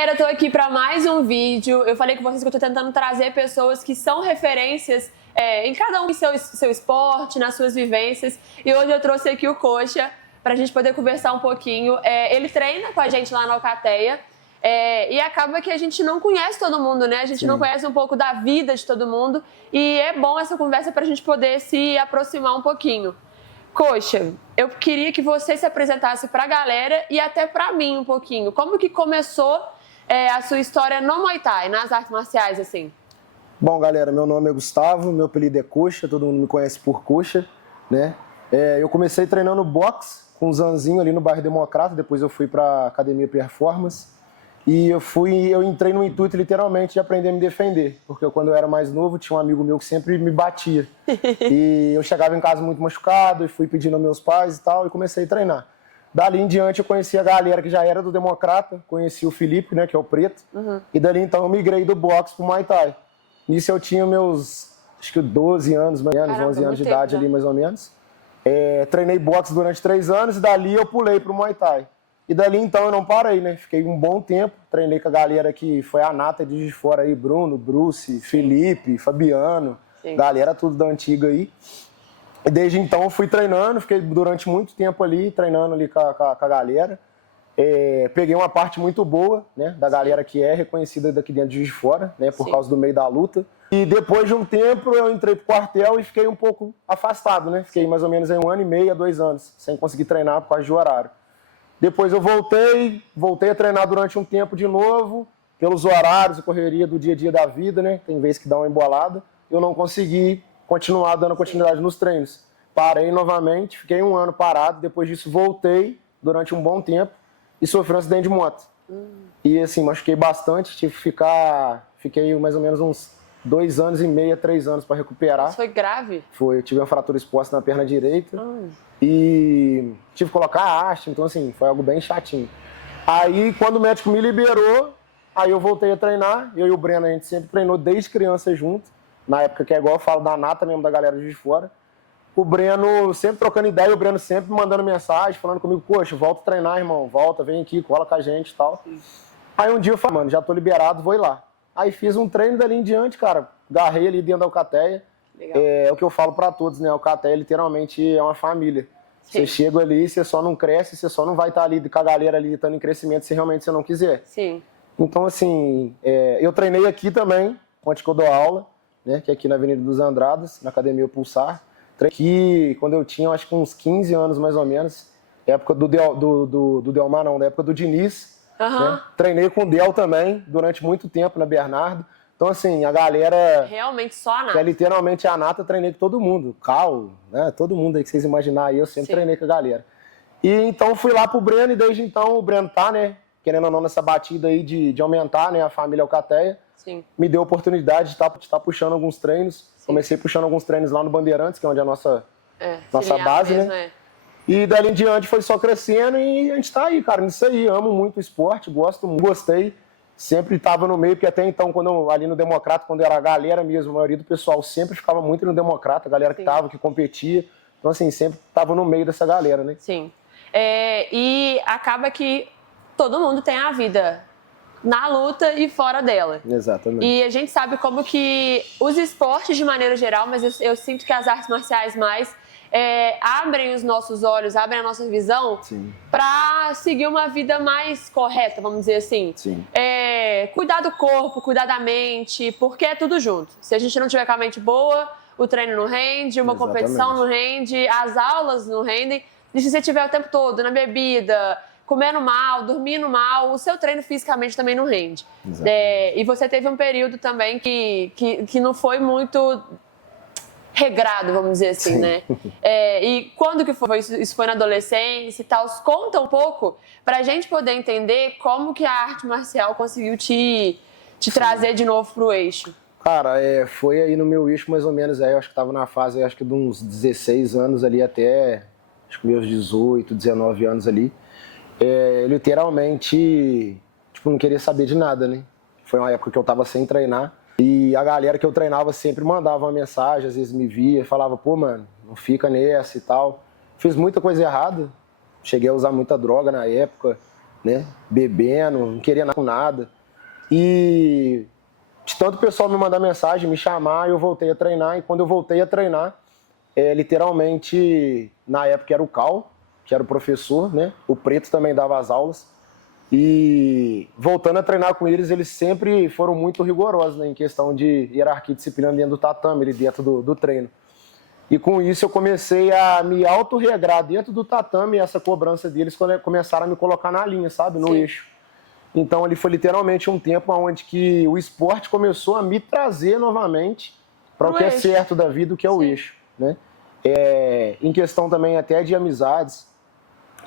galera, eu tô aqui para mais um vídeo. Eu falei com vocês que eu tô tentando trazer pessoas que são referências em cada um em seu esporte, nas suas vivências. E hoje eu trouxe aqui o Coxa pra gente poder conversar um pouquinho. Ele treina com a gente lá na Alcateia. E acaba que a gente não conhece todo mundo, né? A gente não conhece um pouco da vida de todo mundo. E é bom essa conversa pra gente poder se aproximar um pouquinho. Coxa, eu queria que você se apresentasse pra galera e até pra mim um pouquinho. Como que começou a sua história no Muay Thai, nas artes marciais, assim? Bom, galera, meu nome é Gustavo, meu apelido é Coxa, todo mundo me conhece por Coxa, né? Eu comecei treinando boxe com um Zanzinho ali no bairro Democrata, depois eu fui pra Academia Performance. E eu entrei no intuito, literalmente, de aprender a me defender. Porque quando eu era mais novo, tinha um amigo meu que sempre me batia. E eu chegava em casa muito machucado, e fui pedindo aos meus pais e tal, e comecei a treinar. Dali em diante, eu conheci a galera que já era do Democrata, conheci o Felipe, né, que é o preto. E dali, então, eu migrei do boxe pro Muay Thai. Nisso, eu tinha meus, acho que 12 anos, mais ou menos, 11 anos de idade ali, mais ou menos. Treinei boxe durante 3 anos, e dali eu pulei pro Muay Thai. E dali então eu não parei, né? Fiquei um bom tempo, treinei com a galera que foi a nata de fora aí, Bruno, Bruce, Felipe, Fabiano, galera tudo da antiga aí. E desde então eu fui treinando, fiquei durante muito tempo ali, treinando ali com a galera. Peguei uma parte muito boa, né, da galera que é reconhecida daqui dentro de Juiz de Fora, né, por causa do meio da luta. E depois de um tempo eu entrei pro quartel e fiquei um pouco afastado, né? Fiquei mais ou menos aí 1 ano e meio a 2 anos, sem conseguir treinar por causa de horário. Depois eu voltei a treinar durante um tempo de novo, pelos horários e correria do dia a dia da vida, né? Tem vezes que dá uma embolada. Eu não consegui continuar dando continuidade nos treinos. Parei novamente, fiquei 1 ano parado, depois disso voltei durante um bom tempo e sofri um acidente de moto. E assim, machuquei bastante, fiquei mais ou menos uns 2 anos e meio, 3 anos para recuperar. Isso foi grave? Foi, eu tive uma fratura exposta na perna direita. E tive que colocar haste, então assim, foi algo bem chatinho. Aí, quando o médico me liberou, aí eu voltei a treinar. Eu e o Breno, a gente sempre treinou desde criança junto. Na época que é igual eu falo da nata mesmo, da galera de fora. O Breno sempre trocando ideia, o Breno sempre mandando mensagem, falando comigo, poxa, volta a treinar, irmão, volta, vem aqui, cola com a gente e tal. Aí um dia eu falei, mano, já tô liberado, vou ir lá. Aí fiz um treino dali em diante, cara, garrei ali dentro da Alcateia. É o que eu falo pra todos, né? A Alcateia literalmente é uma família. Você chega ali, você só não cresce, você só não vai estar ali com a galera ali estando em crescimento se realmente você não quiser. Então, assim, eu treinei aqui também, onde que eu dou aula, né? Que é aqui na Avenida dos Andradas, na Academia Pulsar. Treinei aqui quando eu tinha, acho que uns 15 anos mais ou menos, época do Delmar não, da época do Diniz. Né? Treinei com o Del também, durante muito tempo na Bernardo. Então, assim, a galera... Realmente só a nata. Que é literalmente a nata, eu treinei com todo mundo. Cal, né? Todo mundo aí que vocês imaginarem aí, eu sempre treinei com a galera. E então fui lá pro Breno e desde então o Breno tá, né? Querendo ou não, nessa batida aí de aumentar, né? A família Alcateia. Me deu a oportunidade de estar puxando alguns treinos. Comecei puxando alguns treinos lá no Bandeirantes, que é onde é a nossa base, mesmo, né? E dali em diante foi só crescendo e a gente tá aí, cara, nisso aí. Amo muito o esporte, gostei. Sempre estava no meio, porque até então, ali no Democrata, quando era a galera mesmo, a maioria do pessoal sempre ficava muito no Democrata, a galera que tava, que competia. Então, assim, sempre estava no meio dessa galera, né? E acaba que todo mundo tem a vida na luta e fora dela. Exatamente. E a gente sabe como que os esportes de maneira geral, mas eu sinto que as artes marciais mais abrem os nossos olhos, abrem a nossa visão para seguir uma vida mais correta, vamos dizer assim. Cuidar do corpo, cuidar da mente, porque é tudo junto. Se a gente não tiver com a mente boa, o treino não rende, uma competição não rende, as aulas não rendem. E se você estiver o tempo todo na bebida, comendo mal, dormindo mal, o seu treino fisicamente também não rende. E você teve um período também que não foi muito regrado, vamos dizer assim, né? E quando que foi? Isso foi na adolescência e tal? Conta um pouco pra gente poder entender como que a arte marcial conseguiu te trazer de novo pro eixo. Cara, foi aí no meu eixo mais ou menos, aí eu acho que tava na fase, acho que de uns 16 anos ali até, acho que meus 18, 19 anos ali. Literalmente, tipo, não queria saber de nada, né? Foi uma época que eu tava sem treinar. E a galera que eu treinava sempre mandava uma mensagem, às vezes me via, falava, pô, mano, não fica nessa e tal. Fiz muita coisa errada, cheguei a usar muita droga na época, né? Bebendo, não queria nada com nada. E de tanto o pessoal me mandar mensagem, me chamar, eu voltei a treinar. E quando eu voltei a treinar, literalmente, na época era o Cal, que era o professor, né? O Preto também dava as aulas. E voltando a treinar com eles, eles sempre foram muito rigorosos, né, em questão de hierarquia e disciplina dentro do tatame, ali dentro do treino. E com isso eu comecei a me autorregrar dentro do tatame, e essa cobrança deles começaram a me colocar na linha, sabe, no eixo. Então ali foi literalmente um tempo onde que o esporte começou a me trazer novamente para o que é certo da vida, o que é o eixo, né? Em questão também até de amizades,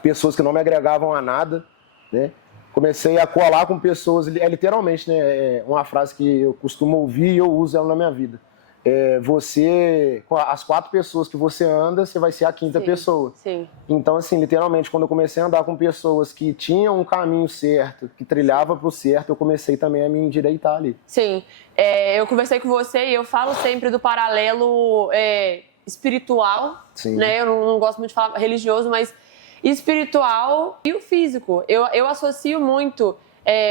pessoas que não me agregavam a nada, né? Comecei a colar com pessoas, literalmente, né? Uma frase que eu costumo ouvir e eu uso ela na minha vida. As 4 pessoas que você anda, você vai ser a 5ª pessoa. Sim. Então, assim, literalmente, quando eu comecei a andar com pessoas que tinham um caminho certo, que trilhava para o certo, eu comecei também a me endireitar ali. Sim. Eu conversei com você e eu falo sempre do paralelo espiritual, né? Eu não gosto muito de falar religioso, mas espiritual e o físico. Eu associo muito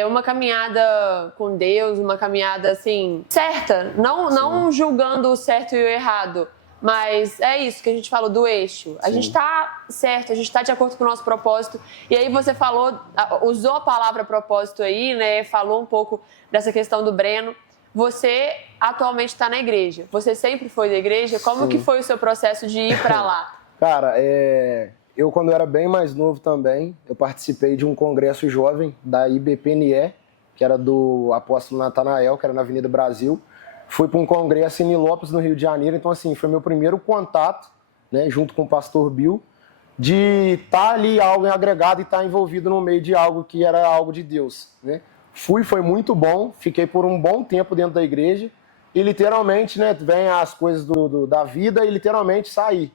uma caminhada com Deus, uma caminhada assim, certa, não julgando o certo e o errado, mas é isso que a gente falou do eixo. A gente tá certo, a gente tá de acordo com o nosso propósito. E aí você usou a palavra propósito aí, né? Falou um pouco dessa questão do Breno. Você atualmente está na igreja. Você sempre foi da igreja? Como que foi o seu processo de ir para lá? Cara, eu, quando era bem mais novo também, eu participei de um congresso jovem da IBPNE, que era do apóstolo Natanael, que era na Avenida Brasil. Fui para um congresso em Nilópolis, no Rio de Janeiro. Então, assim, foi meu primeiro contato, né, junto com o pastor Bill, de estar ali algo agregado e estar envolvido no meio de algo que era algo de Deus, né? Foi muito bom, fiquei por um bom tempo dentro da igreja e literalmente, né, vem as coisas da vida e literalmente saí.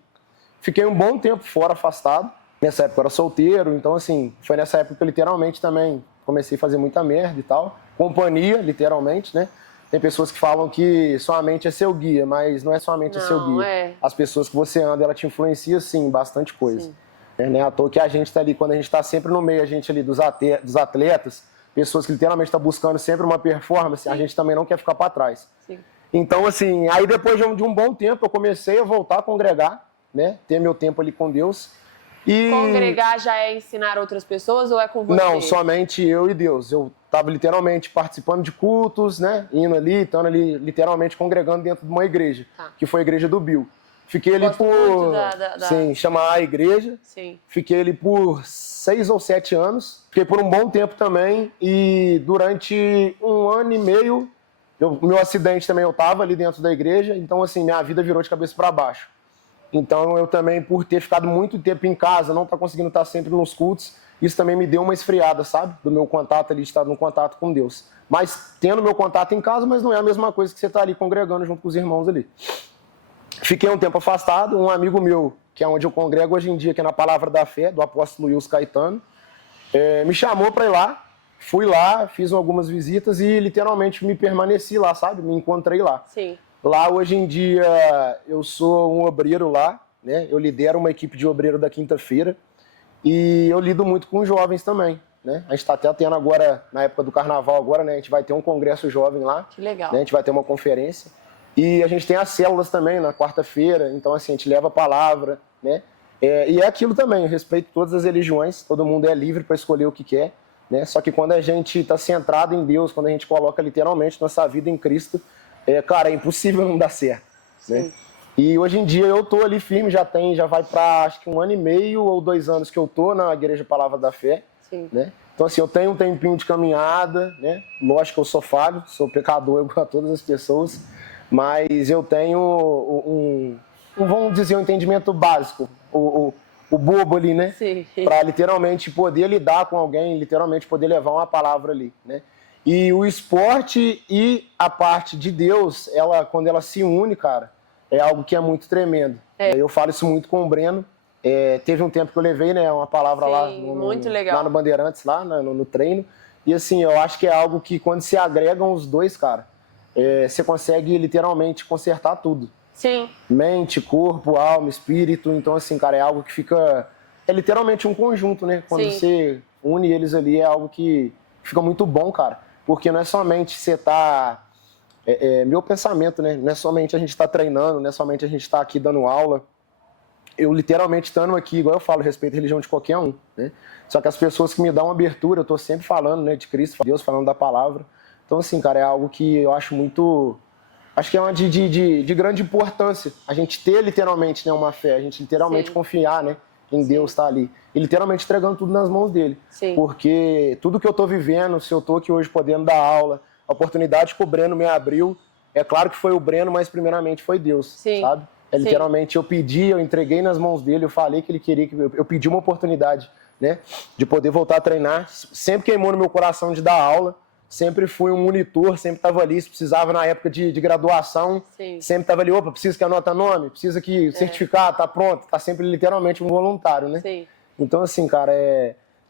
Fiquei um bom tempo fora, afastado. Nessa época eu era solteiro, então assim, foi nessa época que eu literalmente também comecei a fazer muita merda e tal. Companhia, literalmente, né? Tem pessoas que falam que sua mente é seu guia, mas não é somente seu guia. As pessoas que você anda, ela te influencia, sim, bastante coisa. Não é à toa que a gente tá ali, quando a gente tá sempre no meio, a gente ali dos atletas, pessoas que literalmente estão buscando sempre uma performance, a gente também não quer ficar para trás. Sim. Então, assim, aí depois de um bom tempo, eu comecei a voltar a congregar, né? Ter meu tempo ali com Deus. E... Congregar já é ensinar outras pessoas ou é com você? Não, somente eu e Deus. Eu estava literalmente participando de cultos, né? Indo ali, estando ali, literalmente congregando dentro de uma igreja, que foi a igreja do Bill. Fiquei ali por... Sim, chama A Igreja. Sim. Fiquei ali por 6 ou 7 anos. Fiquei por um bom tempo também. E durante 1 ano e meio, meu acidente também, eu estava ali dentro da igreja. Então, assim, minha vida virou de cabeça para baixo. Então, eu também, por ter ficado muito tempo em casa, não estar conseguindo estar sempre nos cultos, isso também me deu uma esfriada, sabe? Do meu contato ali, de estar no contato com Deus. Mas tendo meu contato em casa, mas não é a mesma coisa que você estar ali congregando junto com os irmãos ali. Fiquei um tempo afastado, um amigo meu, que é onde eu congrego hoje em dia, que é na Palavra da Fé, do apóstolo Wilson Caetano, me chamou para ir lá. Fui lá, fiz algumas visitas e literalmente me permaneci lá, sabe? Me encontrei lá. Sim. Lá, hoje em dia, eu sou um obreiro lá, né? Eu lidero uma equipe de obreiro da quinta-feira e eu lido muito com jovens também, né? A gente está até tendo agora, na época do carnaval agora, né? A gente vai ter um congresso jovem lá. Que legal. Né? A gente vai ter uma conferência. E a gente tem as células também na quarta-feira, então assim, a gente leva a palavra, né? E é aquilo também, eu respeito todas as religiões, todo mundo é livre para escolher o que quer, né? Só que quando a gente está centrado em Deus, quando a gente coloca literalmente nossa vida em Cristo, cara, é impossível não dar certo, né? E hoje em dia eu tô ali firme, já vai para acho que 1 ano e meio ou 2 anos que eu tô na Igreja Palavra da Fé, né? Então assim, eu tenho um tempinho de caminhada, né? Lógico que eu sou falho, sou pecador igual a todas as pessoas, mas eu tenho vamos dizer, um entendimento básico, o bobo ali, né? Para literalmente poder lidar com alguém, literalmente poder levar uma palavra ali, né? E o esporte e a parte de Deus, quando ela se une, cara, é algo que é muito tremendo. Eu falo isso muito com o Breno. Teve um tempo que eu levei, né, uma palavra lá no Bandeirantes, lá no treino. E assim, eu acho que é algo que quando se agregam os dois, cara, você consegue literalmente consertar tudo. Sim. Mente, corpo, alma, espírito. Então, assim, cara, é algo que fica... É literalmente um conjunto, né? Quando você une eles ali, é algo que fica muito bom, cara. Porque não é somente você tá... meu pensamento, né? Não é somente a gente estar treinando, não é somente a gente estar aqui dando aula. Eu literalmente estando aqui, igual eu falo, respeito a religião de qualquer um, né? Só que as pessoas que me dão abertura, eu tô sempre falando, né, de Cristo, de Deus, falando da palavra. Então, assim, cara, é algo que eu acho muito... Acho que é uma de grande importância. A gente ter literalmente, né, uma fé, a gente literalmente confiar, né, em Deus estar ali. E literalmente entregando tudo nas mãos dele. Sim. Porque tudo que eu tô vivendo, se eu tô aqui hoje podendo dar aula, a oportunidade que o Breno me abriu, é claro que foi o Breno, mas primeiramente foi Deus, sabe? Literalmente eu pedi, eu entreguei nas mãos dele, eu falei que ele queria, que eu pedi uma oportunidade, né, de poder voltar a treinar. Sempre queimou no meu coração de dar aula, sempre fui um monitor, sempre estava ali, se precisava na época de graduação, sempre estava ali, opa, precisa que anota nome, precisa que certificado, tá pronto, tá sempre literalmente um voluntário, né? Sim. Então, assim, cara,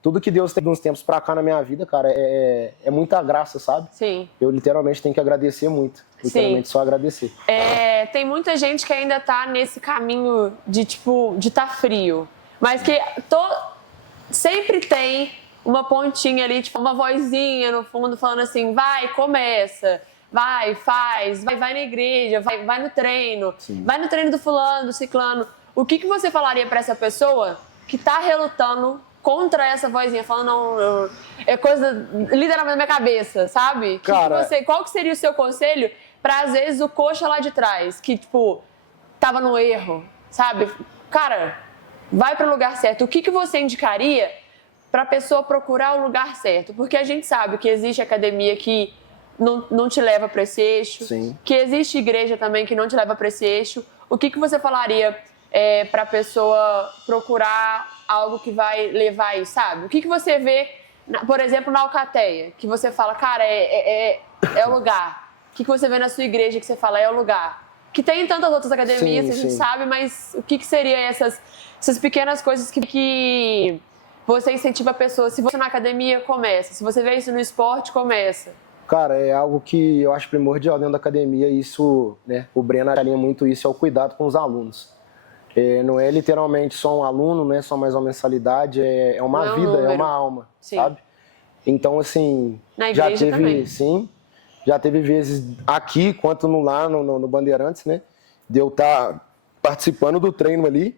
tudo que Deus tem de uns tempos pra cá na minha vida, cara, é muita graça, sabe? Sim. Eu literalmente tenho que agradecer muito. Literalmente só agradecer. Tem muita gente que ainda tá nesse caminho de, tipo, de tá frio. Mas que sempre tem uma pontinha ali, tipo, uma vozinha no fundo falando assim, vai, começa, vai, faz, vai na igreja, vai no treino, vai no treino do fulano, do ciclano. O que você falaria pra essa pessoa que tá relutando contra essa vozinha, falando, não, é coisa literalmente na minha cabeça, sabe? Cara, qual que seria o seu conselho pra, às vezes, o coxa lá de trás, que, tipo, tava no erro, sabe? Cara, vai pro lugar certo. O que você indicaria pra pessoa procurar o lugar certo? Porque a gente sabe que existe academia que não te leva pra esse eixo, que existe igreja também que não te leva pra esse eixo. O que você falaria pra pessoa procurar algo que vai levar aí, sabe? O que você vê, por exemplo, na Alcateia, que você fala, cara, é o lugar. O que você vê na sua igreja que você fala, é o lugar. Que tem tantas outras academias, a gente sabe, mas o que seria essas pequenas coisas que você incentiva a pessoa? Se você na academia, começa. Se você vê isso no esporte, começa. Cara, é algo que eu acho primordial dentro da academia, isso, né? O Breno alinha muito isso, é o cuidado com os alunos. Não é literalmente só um aluno, não é só mais uma mensalidade, é uma vida, é uma alma, sabe? Então, assim, na igreja já teve, também. Já teve vezes aqui, quanto lá no Bandeirantes, né? De eu estar participando do treino ali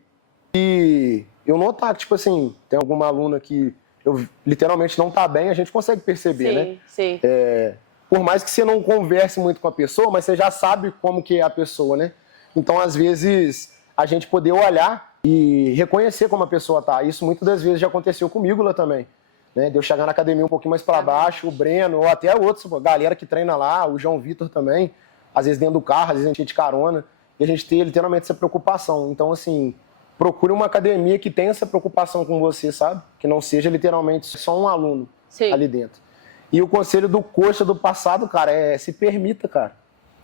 e eu notar que, tipo assim, tem alguma aluna que eu literalmente não tá bem, a gente consegue perceber, né? Sim. Por mais que você não converse muito com a pessoa, mas você já sabe como que é a pessoa, né? Então, às vezes, a gente poder olhar e reconhecer como a pessoa tá. Isso muitas das vezes já aconteceu comigo lá também. Né? De eu chegar na academia um pouquinho mais para baixo, o Breno, ou até outros, a galera que treina lá, o João Vitor também, às vezes dentro do carro, às vezes a gente de carona, e a gente tem literalmente essa preocupação. Então, assim, procure uma academia que tenha essa preocupação com você, sabe? Que não seja literalmente só um aluno ali dentro. E o conselho do coxa do passado, cara, se permita, cara.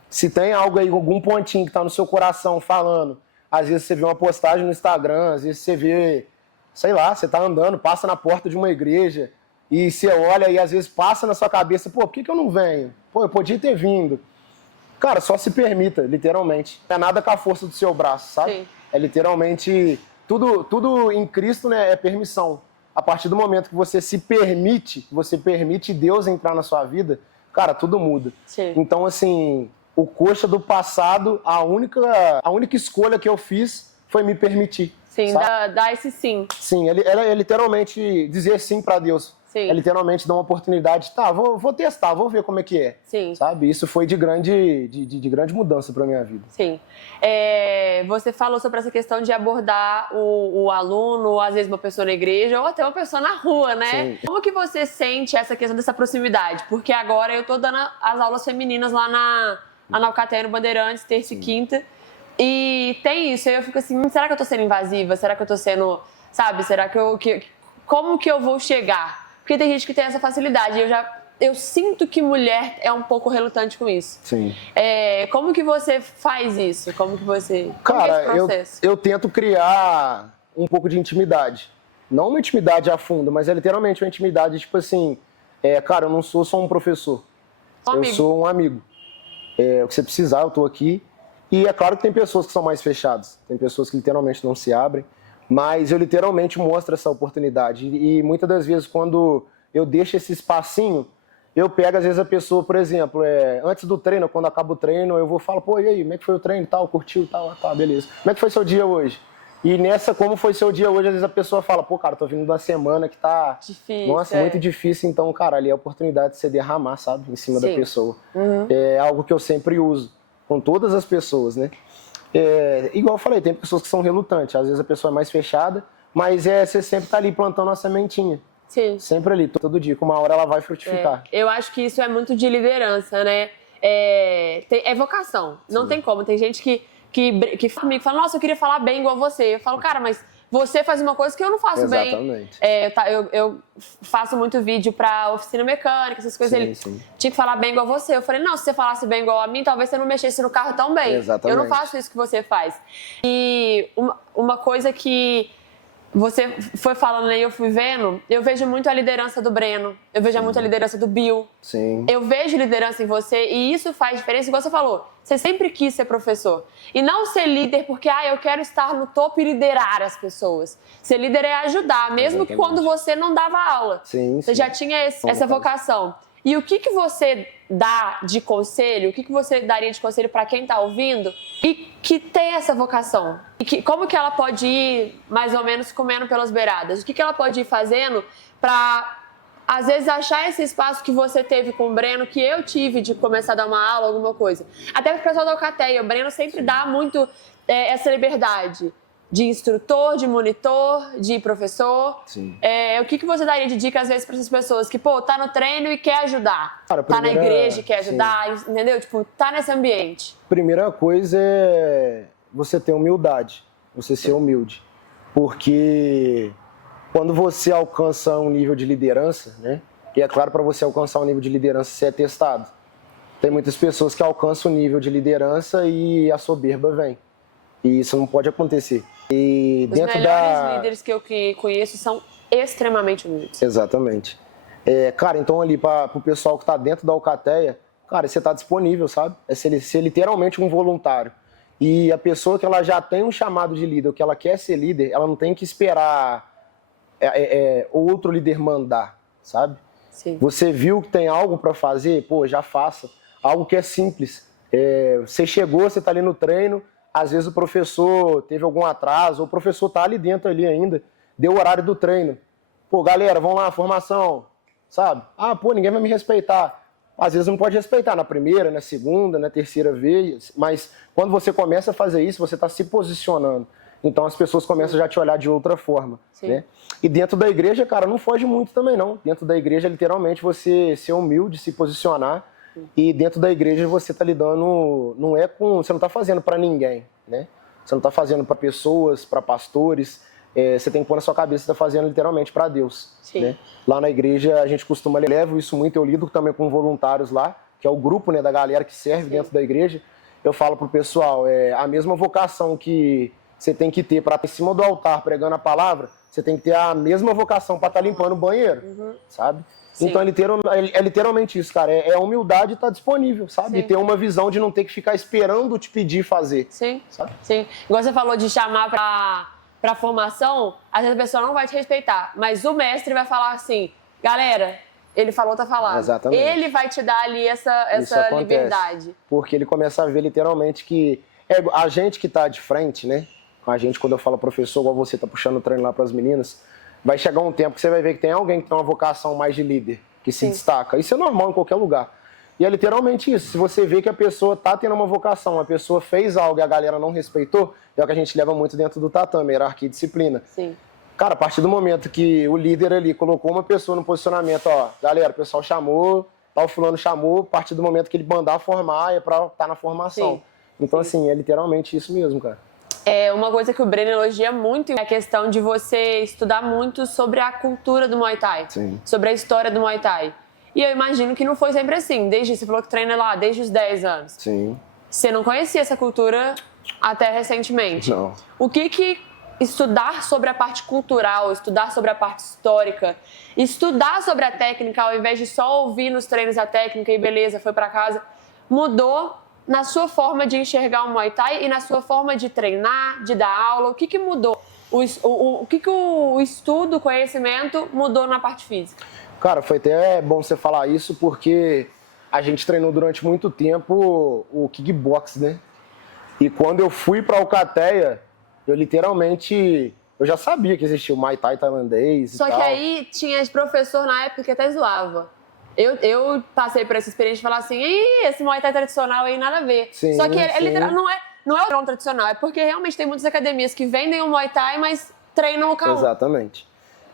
Se tem algo aí, algum pontinho que tá no seu coração falando, às vezes você vê uma postagem no Instagram, às vezes você vê, sei lá, você tá andando, passa na porta de uma igreja e você olha e às vezes passa na sua cabeça, pô, por que eu não venho? Pô, eu podia ter vindo. Cara, só se permita, literalmente. Não é nada com a força do seu braço, sabe? É literalmente, tudo em Cristo, né, é permissão. A partir do momento que você se permite, que você permite Deus entrar na sua vida, cara, tudo muda. Então, assim, o coxa do passado, a única escolha que eu fiz foi me permitir. Dar esse sim. Sim, é literalmente dizer sim pra Deus. É literalmente dar uma oportunidade. Tá, vou testar, vou ver como é que é. Sabe? Isso foi de grande mudança pra minha vida. Você falou sobre essa questão de abordar o aluno, às vezes uma pessoa na igreja, ou até uma pessoa na rua, né? Como que você sente essa questão dessa proximidade? Porque agora eu tô dando as aulas femininas lá na Alcateia, no Bandeirantes, terça e quinta. E tem isso, aí eu fico assim, será que eu tô sendo invasiva? Será que eu tô sendo, sabe, como que eu vou chegar? Porque tem gente que tem essa facilidade, eu sinto que mulher é um pouco relutante com isso. Como que você faz isso? Como que é esse processo? Eu tento criar um pouco de intimidade. Não uma intimidade a fundo, mas é literalmente uma intimidade, tipo assim, cara, eu não sou só um professor. Eu sou um amigo. O que você precisar, eu tô aqui. E é claro que tem pessoas que são mais fechadas. Tem pessoas que literalmente não se abrem. Mas eu literalmente mostro essa oportunidade. E muitas das vezes, quando eu deixo esse espacinho, eu pego, às vezes, a pessoa, por exemplo, antes do treino, quando acaba o treino, eu vou falar, pô, e aí, como é que foi o treino e tal, curtiu e tal, tá, beleza. Como é que foi seu dia hoje? E nessa, como foi seu dia hoje, às vezes a pessoa fala, pô, cara, tô vindo de uma semana que tá, difícil, nossa, muito difícil, então, cara, ali é a oportunidade de você derramar, sabe, em cima da pessoa. É algo que eu sempre uso com todas as pessoas, né? Igual eu falei, tem pessoas que são relutantes, às vezes a pessoa é mais fechada, mas você sempre tá ali plantando uma sementinha. Sim. Sempre ali, todo dia, com uma hora ela vai frutificar. Eu acho que isso é muito de liderança, né? É vocação, não tem como. Tem gente que fala comigo, fala, nossa, eu queria falar bem igual você. Eu falo, cara, mas você faz uma coisa que eu não faço bem. Exatamente. Eu faço muito vídeo pra oficina mecânica, essas coisas. Ele tinha que falar bem igual você. Eu falei, não, se você falasse bem igual a mim, talvez você não mexesse no carro tão bem. Exatamente. Eu não faço isso que você faz. E uma coisa que você foi falando aí, eu fui vendo, eu vejo muito a liderança do Breno, eu vejo muito a liderança do Bill. Sim. Eu vejo liderança em você e isso faz diferença, igual você falou. Você sempre quis ser professor. E não ser líder porque, eu quero estar no topo e liderar as pessoas. Ser líder é ajudar, mesmo que quando você não dava aula. Sim, você já tinha essa vocação. E o que você dá de conselho, o que você daria de conselho para quem está ouvindo e que tem essa vocação? E como que ela pode ir, mais ou menos, comendo pelas beiradas? O que ela pode ir fazendo para, às vezes, achar esse espaço que você teve com o Breno, que eu tive de começar a dar uma aula, alguma coisa? Até para o pessoal da Alcateia, o Breno sempre dá muito essa liberdade de instrutor, de monitor, de professor. Sim. O que você daria de dica, às vezes, para essas pessoas que, tá no treino e quer ajudar? Cara, tá na igreja e quer ajudar, entendeu? Tipo, tá nesse ambiente. Primeira coisa é você ter humildade, você ser humilde. Porque quando você alcança um nível de liderança, né? E é claro, para você alcançar um nível de liderança, você é testado. Tem muitas pessoas que alcançam o nível de liderança e a soberba vem. E isso não pode acontecer. E os melhores líderes que eu conheço são extremamente humildes. Exatamente. Cara, então ali para o pessoal que está dentro da Alcateia, cara, você está disponível, sabe? É ser literalmente um voluntário. E a pessoa que ela já tem um chamado de líder, ou que ela quer ser líder, ela não tem que esperar outro líder mandar, sabe? Sim. Você viu que tem algo para fazer, já faça. Algo que é simples. Você chegou, você está ali no treino, às vezes o professor teve algum atraso, ou o professor está ali dentro ali ainda, deu o horário do treino. Galera, vamos lá, formação, sabe? Ninguém vai me respeitar. Às vezes não pode respeitar na primeira, na segunda, na terceira vez, mas quando você começa a fazer isso, você está se posicionando. Então as pessoas começam já a te olhar de outra forma, né? E dentro da igreja, cara, não foge muito também não. Dentro da igreja, literalmente, você ser humilde, se posicionar. E dentro da igreja você está lidando, você não está fazendo para ninguém, né? Você não está fazendo para pessoas, para pastores. Você tem que pôr na sua cabeça que está fazendo literalmente para Deus. Né? Lá na igreja a gente costuma levar isso muito, eu lido também com voluntários lá, que é o grupo, né, da galera que serve dentro da igreja. Eu falo pro pessoal, a mesma vocação que você tem que ter para estar em cima do altar pregando a palavra, você tem que ter a mesma vocação para estar limpando o banheiro, sabe? Sim. Então é literalmente isso, cara. É a humildade estar disponível, sabe? Sim. E ter uma visão de não ter que ficar esperando te pedir fazer. Sim, sabe? Sim. Igual você falou de chamar pra formação, às vezes a pessoa não vai te respeitar, mas o mestre vai falar assim, galera, ele falou, tá falado. Exatamente. Ele vai te dar ali essa liberdade. Porque ele começa a ver literalmente que a gente que tá de frente, né? A gente, quando eu falo professor, igual você tá puxando o treino lá pras meninas, vai chegar um tempo que você vai ver que tem alguém que tem uma vocação mais de líder, que se destaca. Isso é normal em qualquer lugar. E é literalmente isso. Se você vê que a pessoa tá tendo uma vocação, a pessoa fez algo e a galera não respeitou, é o que a gente leva muito dentro do tatame, hierarquia e disciplina. Sim. Cara, a partir do momento que o líder ali colocou uma pessoa no posicionamento, galera, o pessoal chamou, tal fulano chamou, a partir do momento que ele mandar formar, é pra estar na formação. Sim. Então, assim, é literalmente isso mesmo, cara. Uma coisa que o Breno elogia muito é a questão de você estudar muito sobre a cultura do Muay Thai, sobre a história do Muay Thai. E eu imagino que não foi sempre assim. Você falou que treina lá desde os 10 anos. Sim. Você não conhecia essa cultura até recentemente. Não. O que estudar sobre a parte cultural, estudar sobre a parte histórica, estudar sobre a técnica, ao invés de só ouvir nos treinos a técnica e beleza, foi pra casa, mudou na sua forma de enxergar o Muay Thai e na sua forma de treinar, de dar aula? O que mudou? o que o estudo, o conhecimento mudou na parte física? Cara, foi até bom você falar isso, porque a gente treinou durante muito tempo o kickbox, né? E quando eu fui pra Alcateia, eu literalmente... Eu já sabia que existia o Muay Thai tailandês e tal. Só que aí tinha professor na época que até zoava. Eu passei por essa experiência de falar assim, esse Muay Thai tradicional aí nada a ver. Sim, só que ele literal, não é o treino tradicional, é porque realmente tem muitas academias que vendem o Muay Thai, mas treinam o K1. Exatamente.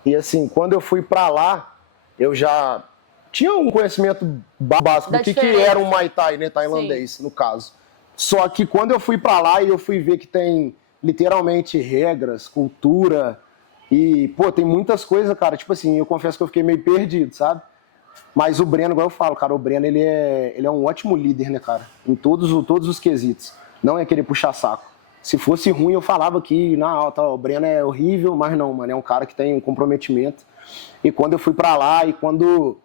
E assim, quando eu fui pra lá, eu já tinha um conhecimento básico do que era um Muay Thai, né, tailandês, no caso. Só que quando eu fui pra lá e eu fui ver que tem literalmente regras, cultura e, pô, tem muitas coisas, cara, tipo assim, eu confesso que eu fiquei meio perdido, sabe? Mas o Breno, igual eu falo, cara, o Breno, ele é um ótimo líder, né, cara? Em todos os quesitos. Não é querer puxar saco. Se fosse ruim, eu falava que, o Breno é horrível, mas não, mano, é um cara que tem um comprometimento. E quando eu fui pra lá e quando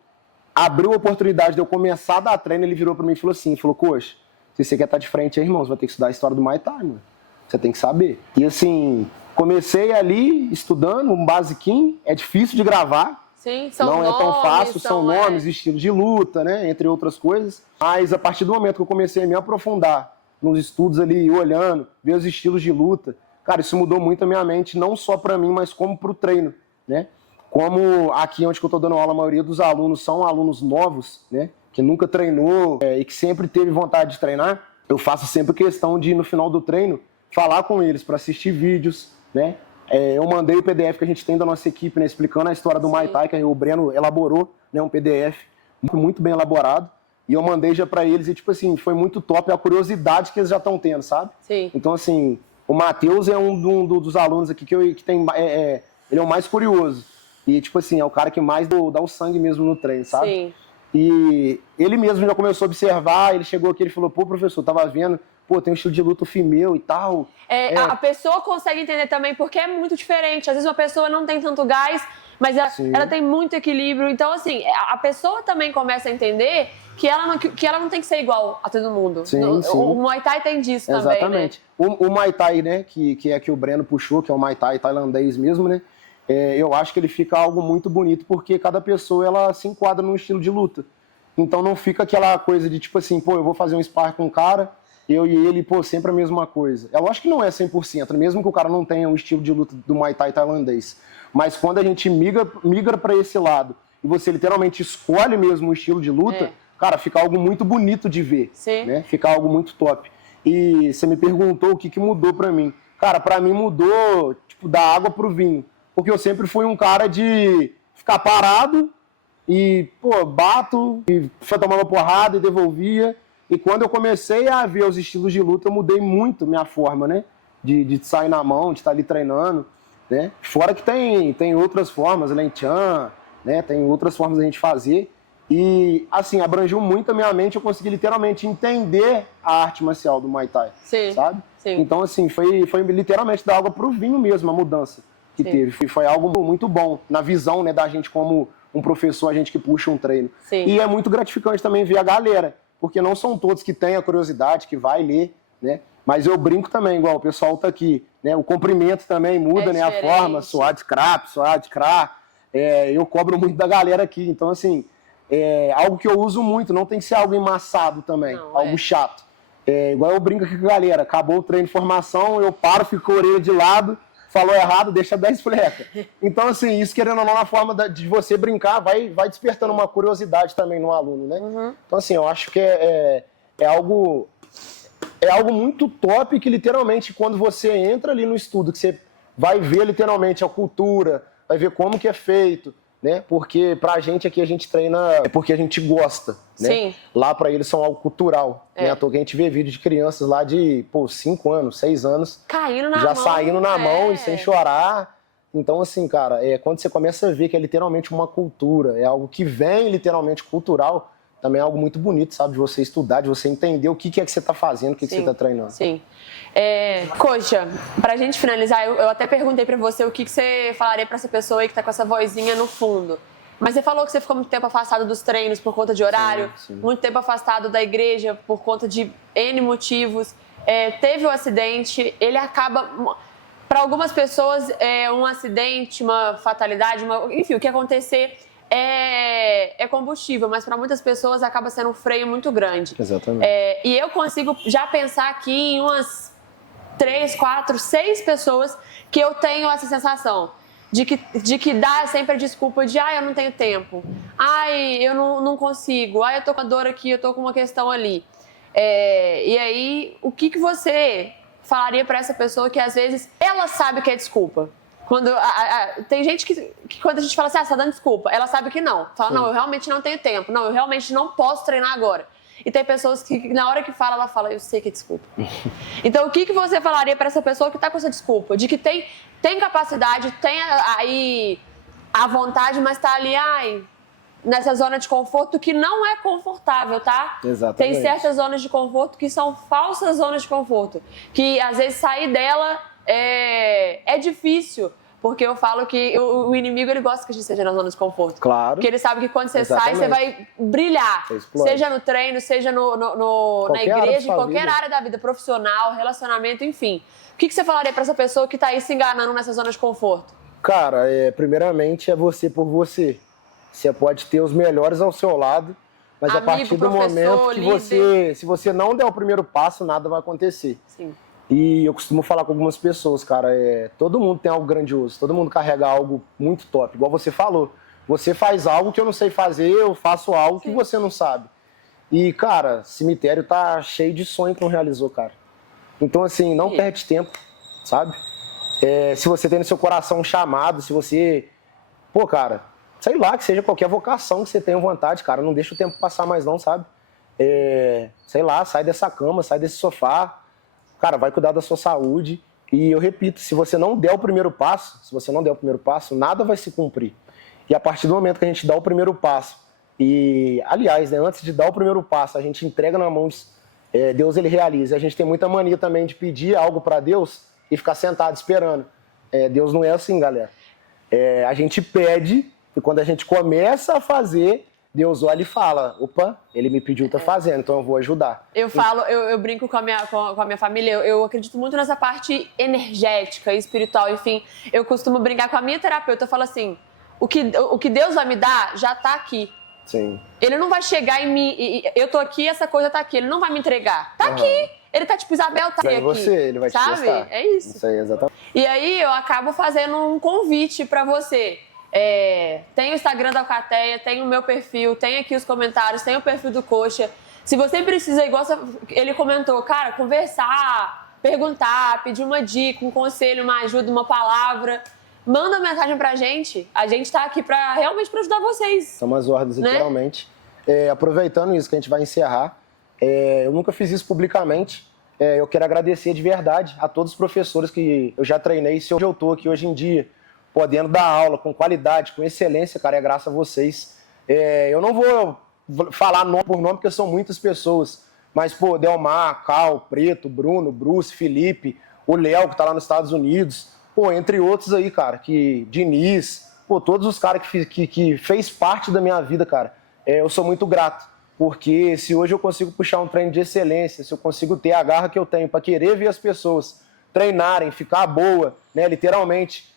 abriu a oportunidade de eu começar a dar treino, ele virou pra mim e falou assim, coxa, se você quer estar de frente aí, irmão, você vai ter que estudar a história do Muay Thai, mano. Você tem que saber. E assim, comecei ali estudando um basiquinho, é difícil de gravar. Sim, são não nomes, é tão fácil, são nomes, estilos de luta, né, entre outras coisas. Mas a partir do momento que eu comecei a me aprofundar nos estudos ali, olhando, ver os estilos de luta, cara, isso mudou muito a minha mente, não só para mim, mas como para o treino, né? Como aqui onde eu estou dando aula, a maioria dos alunos são alunos novos, né, que nunca treinou e que sempre teve vontade de treinar, eu faço sempre questão de, no final do treino, falar com eles para assistir vídeos, né? Eu mandei o PDF que a gente tem da nossa equipe, né, explicando a história do Muay Thai, que o Breno elaborou, né, um PDF muito bem elaborado, e eu mandei já para eles e, tipo assim, foi muito top a curiosidade que eles já estão tendo, sabe? Sim. Então, assim, o Matheus é um dos alunos aqui que tem, ele é o mais curioso, e, tipo assim, é o cara que mais dá o sangue mesmo no treino, sabe? Sim. E ele mesmo já começou a observar, ele chegou aqui, ele falou, pô, professor, tava vendo, pô, tem um estilo de luta meu e tal. A pessoa consegue entender também porque é muito diferente. Às vezes uma pessoa não tem tanto gás, mas ela tem muito equilíbrio. Então, assim, a pessoa também começa a entender que ela não tem que ser igual a todo mundo. Sim. O Muay Thai tem disso também, exatamente. Né? O Muay Thai, né, que é que o Breno puxou, que é o Muay Thai tailandês mesmo, né, eu acho que ele fica algo muito bonito porque cada pessoa, ela se enquadra num estilo de luta. Então não fica aquela coisa de tipo assim, pô, eu vou fazer um spar com um cara, eu e ele, pô, sempre a mesma coisa. Eu acho que não é 100%, mesmo que o cara não tenha um estilo de luta do Muay Thai tailandês. Mas quando a gente migra para esse lado e você literalmente escolhe mesmo o estilo de luta, cara, fica algo muito bonito de ver. Sim. Né? Fica algo muito top. E você me perguntou o que mudou para mim. Cara, para mim mudou, tipo, da água pro vinho. Porque eu sempre fui um cara de ficar parado e, pô, bato, e tomava porrada e devolvia. E quando eu comecei a ver os estilos de luta, eu mudei muito minha forma, né? De sair na mão, de estar ali treinando, né? Fora que tem outras formas, Lenchan, né? Tem outras formas da gente fazer. E, assim, abrangiu muito a minha mente, eu consegui literalmente entender a arte marcial do Muay Thai, sabe? Sim. Então, assim, foi literalmente da água pro vinho mesmo a mudança que teve. E foi algo muito bom na visão, né, da gente como um professor, a gente que puxa um treino. Sim. E é muito gratificante também ver a galera, porque não são todos que têm a curiosidade, que vai ler, né? Mas eu brinco também, igual o pessoal tá aqui, né? O comprimento também muda, né? A forma, suar de crap, suar de crá. Eu cobro muito da galera aqui. Então, assim, é algo que eu uso muito, não tem que ser algo embaçado também, algo chato. Igual eu brinco aqui com a galera, acabou o treino de formação, eu paro, fico com a orelha de lado, falou errado, deixa 10 flecas. Então, assim, isso querendo ou não, na forma de você brincar, vai despertando uma curiosidade também no aluno, né? Uhum. Então, assim, eu acho que é algo muito top que, literalmente, quando você entra ali no estudo, que você vai ver, literalmente, a cultura, vai ver como que é feito, né? Porque pra gente aqui, a gente treina porque a gente gosta, né? Sim. Lá pra eles são algo cultural, né? À toa que a gente vê vídeo de crianças lá de, 5 anos, 6 anos. Caindo na já mão. Saindo na mão e sem chorar. Então, assim, cara, quando você começa a ver que é literalmente uma cultura, é algo que vem literalmente cultural, também é algo muito bonito, sabe? De você estudar, de você entender o que é que você tá fazendo, o que você tá treinando. Sim. Coxa, pra gente finalizar, eu até perguntei pra você o que você falaria pra essa pessoa aí que tá com essa vozinha no fundo. Mas você falou que você ficou muito tempo afastado dos treinos por conta de horário, muito tempo afastado da igreja por conta de N motivos. Teve o acidente, ele acaba... para algumas pessoas, um acidente, uma fatalidade, enfim, o que acontecer é combustível, mas para muitas pessoas acaba sendo um freio muito grande. Exatamente. E eu consigo já pensar aqui em umas 3, 4, 6 pessoas que eu tenho essa sensação de que dá sempre a desculpa de eu não tenho tempo, eu não consigo, eu tô com uma dor aqui, eu tô com uma questão ali. E aí, o que você falaria para essa pessoa que às vezes ela sabe que é desculpa? Quando tem gente que quando a gente fala assim, você tá dando desculpa, ela sabe que não. Fala, não, eu realmente não tenho tempo, não, eu realmente não posso treinar agora. E tem pessoas que na hora que fala, ela fala, eu sei que é desculpa. Então, o que você falaria para essa pessoa que tá com essa desculpa? De que tem capacidade, tem aí a vontade, mas tá ali, nessa zona de conforto que não é confortável, tá? Exatamente. Tem certas zonas de conforto que são falsas zonas de conforto. Que, às vezes, sair dela é difícil. Porque eu falo que o inimigo, ele gosta que a gente esteja na zona de conforto. Claro. Porque ele sabe que quando você Exatamente. sai, você vai brilhar. Seja no treino, seja na igreja, em qualquer área da vida, profissional, relacionamento, enfim. O que você falaria para essa pessoa que tá aí se enganando nessa zona de conforto? Cara, primeiramente é você por você. Você pode ter os melhores ao seu lado, mas Amigo, a partir do momento que se você não der o primeiro passo, nada vai acontecer. Sim. E eu costumo falar com algumas pessoas, cara, todo mundo tem algo grandioso, todo mundo carrega algo muito top. Igual você falou, você faz algo que eu não sei fazer, eu faço algo que você não sabe. E, cara, cemitério tá cheio de sonho que não realizou, cara. Então, assim, não perde tempo, sabe? Se você tem no seu coração um chamado, se você... Pô, cara, sei lá, que seja qualquer vocação que você tenha vontade, cara, não deixa o tempo passar mais não, sabe? Sei lá, sai dessa cama, sai desse sofá, cara, vai cuidar da sua saúde. E eu repito, se você não der o primeiro passo, nada vai se cumprir. E a partir do momento que a gente dá o primeiro passo, e, aliás, né, antes de dar o primeiro passo, a gente entrega na mão de Deus, ele realiza. A gente tem muita mania também de pedir algo para Deus e ficar sentado esperando. Deus não é assim, galera. A gente pede, e quando a gente começa a fazer, Deus olha e fala, opa, ele me pediu, tá fazendo, então eu vou ajudar. Eu brinco com a minha família, eu acredito muito nessa parte energética e espiritual, enfim. Eu costumo brincar com a minha terapeuta, eu falo assim, o que Deus vai me dar já tá aqui. Sim. Ele não vai chegar em mim, eu tô aqui, essa coisa tá aqui, ele não vai me entregar. Tá aqui, ele tá tipo, Isabel, tá aqui. Ele vai te testar. É isso. Isso aí, exatamente. E aí eu acabo fazendo um convite pra você. Tem o Instagram da Alcateia, tem o meu perfil, tem aqui os comentários, tem o perfil do Coxa. Se você precisa, igual ele comentou, cara, conversar, perguntar, pedir uma dica, um conselho, uma ajuda, uma palavra, manda uma mensagem pra gente. A gente tá aqui realmente pra ajudar vocês. São umas ordens, literalmente. Aproveitando isso que a gente vai encerrar, eu nunca fiz isso publicamente. Eu quero agradecer de verdade a todos os professores que eu já treinei. Se eu tô aqui hoje em dia, podendo dar aula com qualidade, com excelência, cara, é graças a vocês. Eu não vou falar nome por nome, porque são muitas pessoas, mas, pô, Delmar, Cal, Preto, Bruno, Bruce, Felipe, o Léo, que tá lá nos Estados Unidos, pô, entre outros aí, cara, Diniz, pô, todos os caras que fez parte da minha vida, cara, eu sou muito grato, porque se hoje eu consigo puxar um treino de excelência, se eu consigo ter a garra que eu tenho para querer ver as pessoas treinarem, ficar boa, né, literalmente,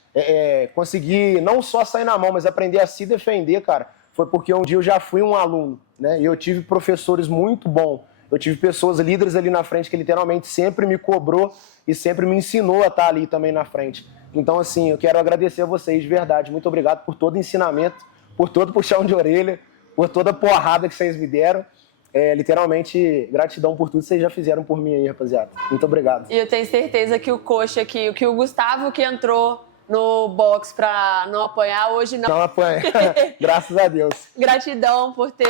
conseguir não só sair na mão, mas aprender a se defender, cara, foi porque um dia eu já fui um aluno, né? E eu tive professores muito bons, eu tive pessoas, líderes ali na frente que literalmente sempre me cobrou e sempre me ensinou a estar ali também na frente. Então, assim, eu quero agradecer a vocês de verdade. Muito obrigado por todo o ensinamento, por todo puxão de orelha, por toda a porrada que vocês me deram. Literalmente, gratidão por tudo que vocês já fizeram por mim aí, rapaziada. Muito obrigado. E eu tenho certeza que o Coxa, que o Gustavo que entrou no box pra não apanhar, hoje não. Não apanha, graças a Deus. Gratidão por ter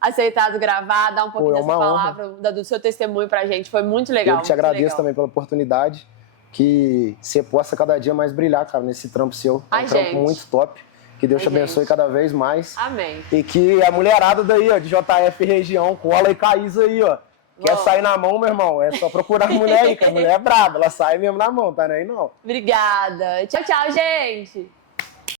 aceitado gravar, dar um pouquinho dessa palavra, do seu testemunho pra gente, foi muito legal. Eu te agradeço também pela oportunidade, que você possa cada dia mais brilhar, cara, nesse trampo seu. É um trampo muito top. Que Deus te abençoe cada vez mais. Amém. E que a mulherada daí, ó, de JF região, Cola e Caísa aí, ó. Quer sair na mão, meu irmão? É só procurar a mulher aí, que a mulher é braba. Ela sai mesmo na mão, tá nem não. Obrigada. Tchau, tchau, gente.